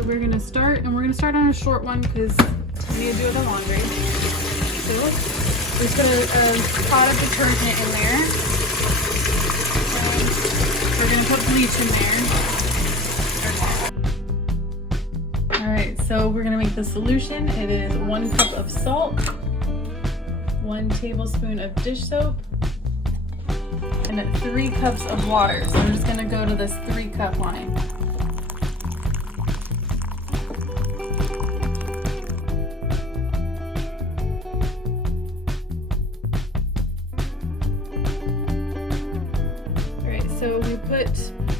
So we're gonna start, and we're gonna start on a short one because we need to do the laundry. So we're just gonna pot of detergent in there. And we're gonna put bleach in there. All right, so we're gonna make the solution. It is 1 cup of salt, 1 tablespoon of dish soap, and 3 cups of water. So I'm just gonna go to this 3-cup line. So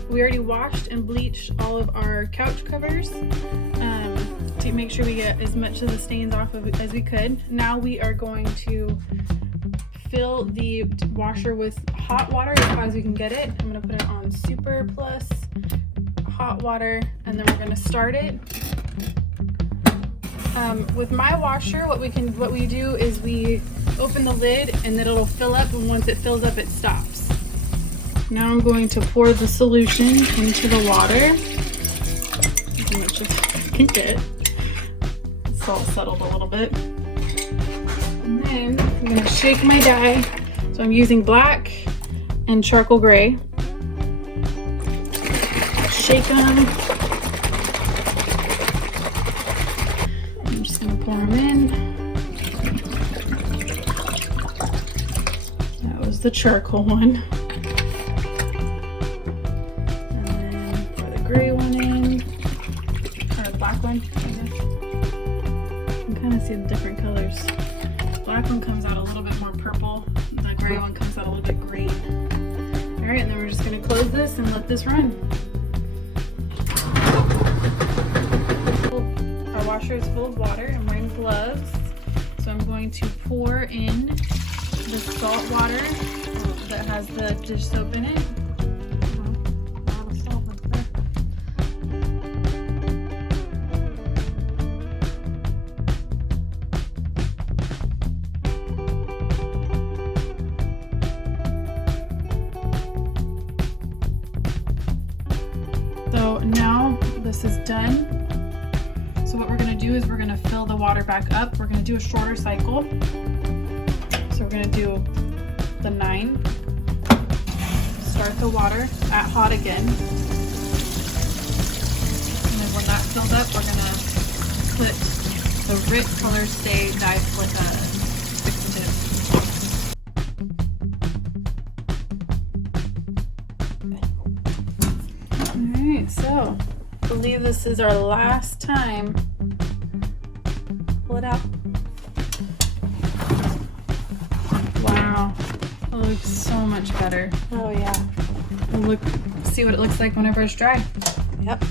we already washed and bleached all of our couch covers to make sure we get as much of the stains off of it as we could. Now we are going to fill the washer with hot water as hot as we can get it. I'm gonna put it on super plus hot water, and then we're gonna start it. With my washer, what we do is we open the lid and then it'll fill up, and once it fills up, it stops. Now I'm going to pour the solution into the water, as much as I can get. Salt settled a little bit. And then I'm going to shake my dye. So I'm using black and charcoal gray. Shake them. I'm just going to pour them in. That was the charcoal one. Gray one in, or the black one, I guess. You can kind of see the different colors. The black one comes out a little bit more purple. The gray one comes out a little bit green. All right, and then we're just going to close this and let this run. Our washer is full of water. I'm wearing gloves, so I'm going to pour in the salt water that has the dish soap in it. So now this is done. So what we're going to do is we're going to fill the water back up. We're going to do a shorter cycle. So we're going to do the 9. Start the water at hot again. And then when that fills up, we're going to put the RIT ColorStay Dye Fixative. Alright, so I believe this is our last time. Pull it out. Wow, it looks so much better. Oh yeah. See what it looks like whenever it's dry. Yep.